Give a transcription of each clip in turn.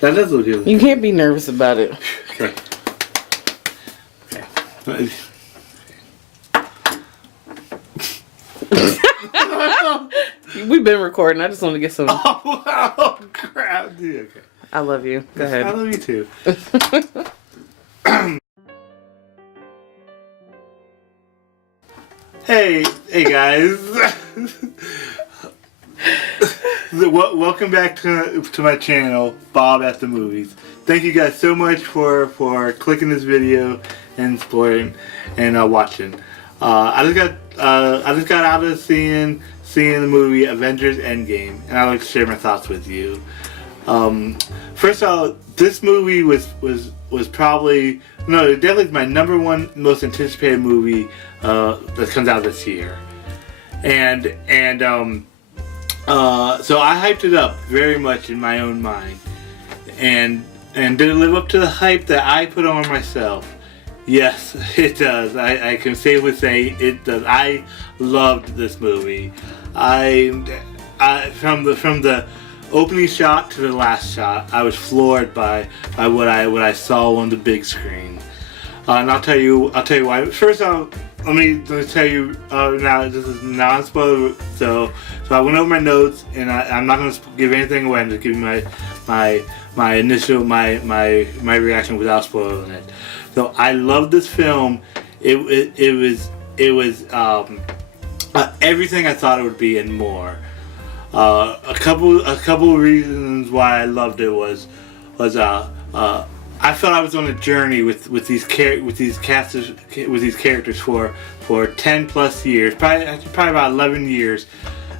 That does look good. You can't be nervous about it. Okay. Okay. We've been recording. I just want to get some. Oh crap, dude. Okay. I love you. Go ahead. I love you too. Hey guys. Welcome back to my channel, Bob at the Movies. Thank you guys so much for clicking this video and supporting and watching. I just got out of seeing the movie Avengers Endgame, and I'd like to share my thoughts with you. First of all, this movie was probably definitely my #1 most anticipated movie that comes out this year, and so I hyped it up very much in my own mind, and did it live up to the hype that I put on myself? Yes, it does. I can safely say it does. I loved this movie. From the opening shot to the last shot, I was floored by what I saw on the big screen. And I'll tell you why. First off, let me tell you now. This is not spoiler, so I went over my notes, and I'm not going to give anything away. I'm just giving my initial reaction without spoiling it. So I love this film. It was everything I thought it would be and more. A couple of reasons why I loved it was I felt I was on a journey with these characters for 10 plus years, probably about 11 years,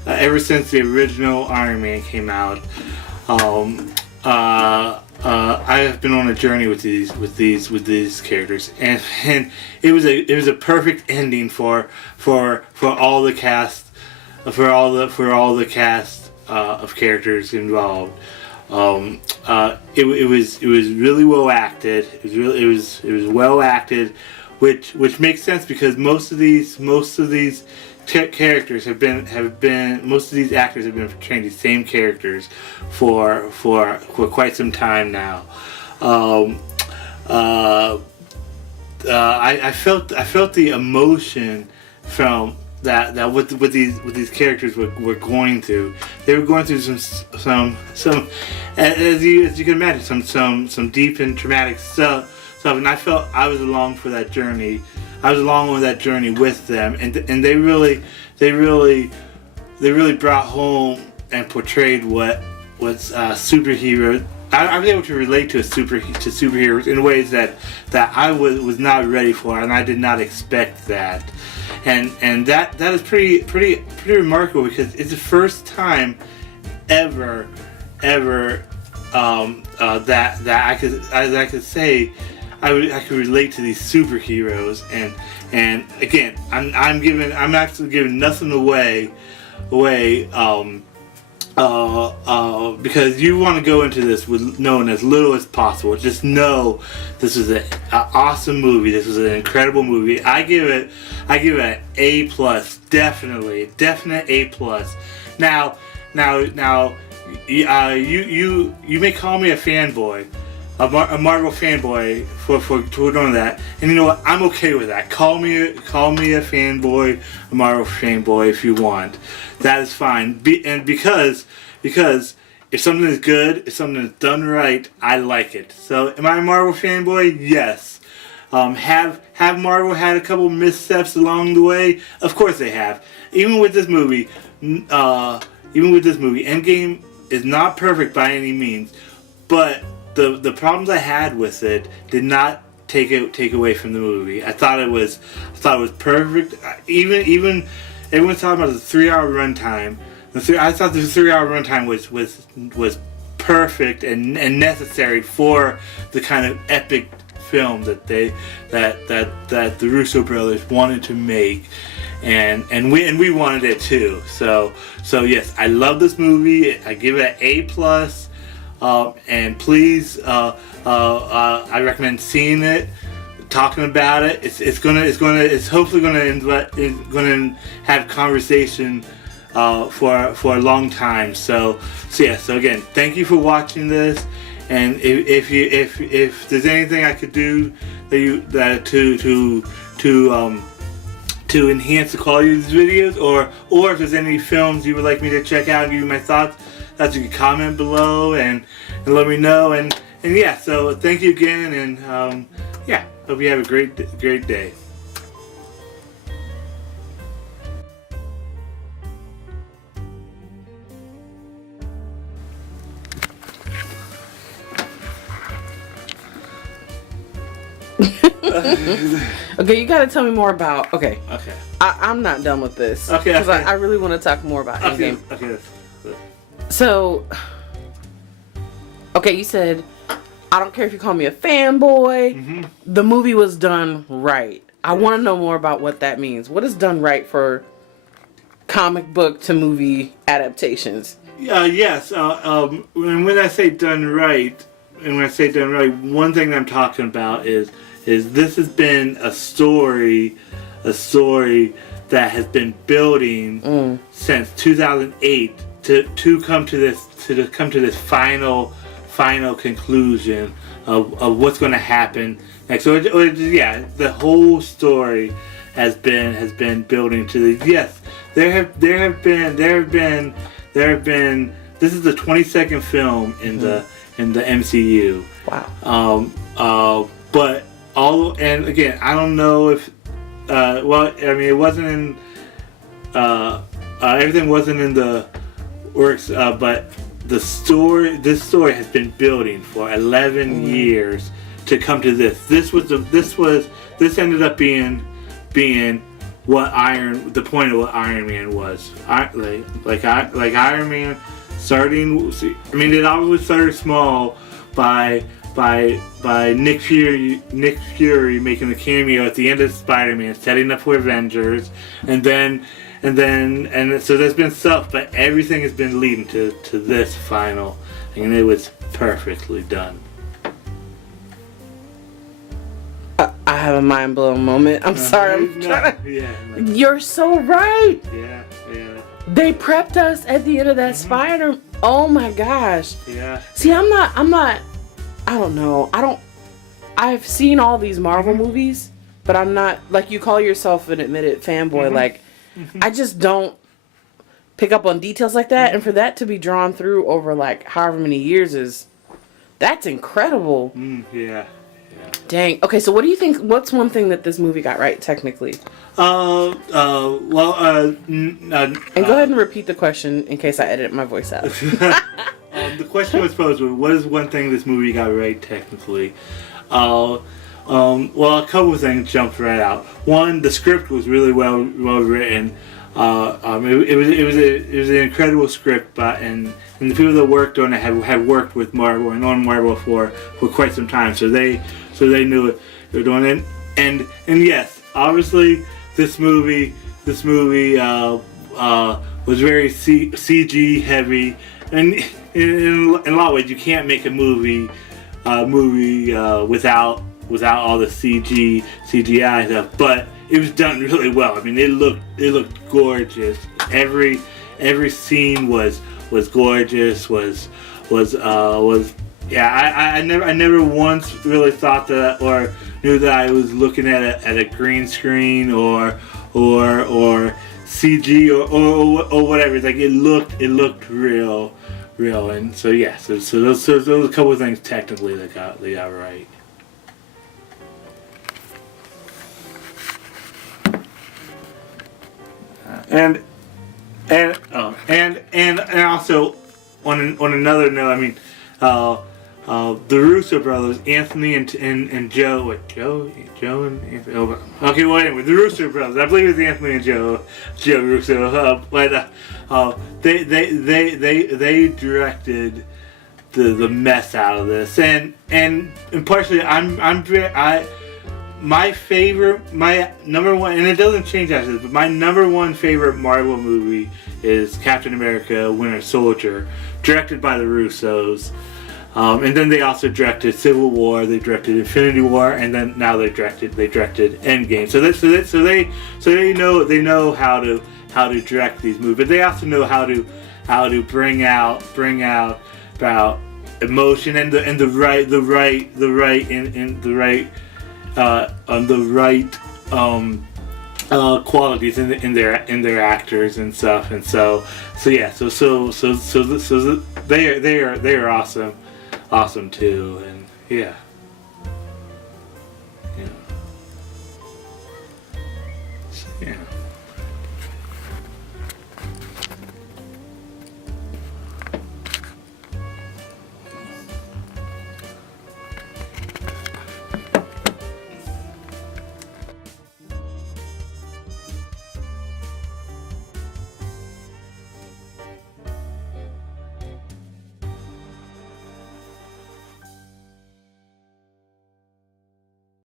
ever since the original Iron Man came out. I have been on a journey with these characters, and it was a perfect ending for all the cast of characters involved. It was really well acted. It was well acted, which makes sense because most of these characters have been most of these actors have been portraying these same characters for quite some time now. I felt the emotion from that what these characters were going through. They were going through some as you can imagine some deep and traumatic stuff, and I felt I was along for that journey. I was along on that journey with them, and they really brought home and portrayed what's superheroes. I was able to relate to superheroes in ways that I was not ready for, and I did not expect that. And that is pretty remarkable because it's the first time ever that I could say I could relate to these superheroes, and again I'm actually giving nothing away because you want to go into this with knowing as little as possible. Just know this is an awesome movie. This is an incredible movie. I give it an A+, definite A+. Now, you may call me a fanboy, a Marvel fanboy for doing that, and you know what? I'm okay with that. Call me a fanboy, a Marvel fanboy if you want. That is fine. Because if something is good, if something is done right, I like it. So am I a Marvel fanboy? Yes. Have Marvel had a couple missteps along the way? Of course they have. Even with this movie, Endgame is not perfect by any means, but the problems I had with it did not take away from the movie. I thought it was perfect. Even everyone's talking about the 3-hour runtime. I thought the 3-hour runtime was perfect and necessary for the kind of epic film that the Russo brothers wanted to make, and we wanted it too. So yes, I love this movie. I give it an A+, and please, I recommend seeing it, talking about it. It's hopefully gonna have conversation for a long time. So again, thank you for watching this, if there's anything I could do to enhance the quality of these videos, or if there's any films you would like me to check out and give you my thoughts, that's you can comment below and let me know. And yeah, so thank you again, and yeah, hope you have a great day. Okay, you gotta tell me more about. Okay. Okay. I'm not done with this. Okay. Because I really want to talk more about Endgame. Okay. So, okay, you said, I don't care if you call me a fanboy. Mm-hmm. The movie was done right. I want to know more about what that means. What is done right for comic book to movie adaptations? Yes. When I say done right, one thing that I'm talking about is this has been a story that has been building since 2008 to come to this final conclusion of what's going to happen next. So yeah, the whole story has been building to the yes. There have been. This is the 22nd film in the MCU. Wow. But and again, I don't know if well, I mean, it wasn't in everything wasn't in the works, but this story has been building for 11 years to come to this. This ended up being the point of what Iron Man was. Like Iron Man starting. I mean, it always started small by Nick Fury making a cameo at the end of Spider-Man, setting up for Avengers, and so there's been stuff, but everything has been leading to this final, and it was perfectly done. I have a mind blowing moment. I'm sorry. I'm trying to... Yeah. You're so right. Yeah. They prepped us at the end of that Spider. Oh my gosh. Yeah. See, I'm not. I don't know. I've seen all these Marvel movies, but I'm not, like, you call yourself an admitted fanboy. Like, I just don't pick up on details like that. And for that to be drawn through over, like, however many years that's incredible. Yeah. Dang. Okay, so what do you think? What's one thing that this movie got right, technically? And go ahead and repeat the question in case I edit my voice out. The question was posed with, what is one thing this movie got right technically? Well, a couple of things jumped right out. One, the script was really well written. It was an incredible script, and the people that worked on it had worked with Marvel and on Marvel for quite some time, so they knew what they were doing. And yes, obviously this movie was very CG heavy, and in a lot of ways you can't make a movie without all the CGI stuff, but it was done really well. I mean, it looked gorgeous. Every scene was gorgeous. I never once really thought that or knew that I was looking at a green screen or CG or whatever. It's like it looked real, and so yeah. So those a couple of things technically they got right. And also on another note, I mean, the Russo brothers, Anthony and Joe. What, Joe and Anthony? Oh, okay, well anyway, the Russo brothers. I believe it's Anthony and Joe Russo. But they directed the mess out of this, and partially my number one, and it doesn't change after this, but my number one favorite Marvel movie is Captain America: Winter Soldier, directed by the Russos. And then they also directed Civil War, they directed Infinity War, and then now they directed Endgame. So they know how to direct these movies, but they also know how to bring out about emotion and the right qualities in their actors and stuff, and so they are awesome too, and yeah. So, yeah.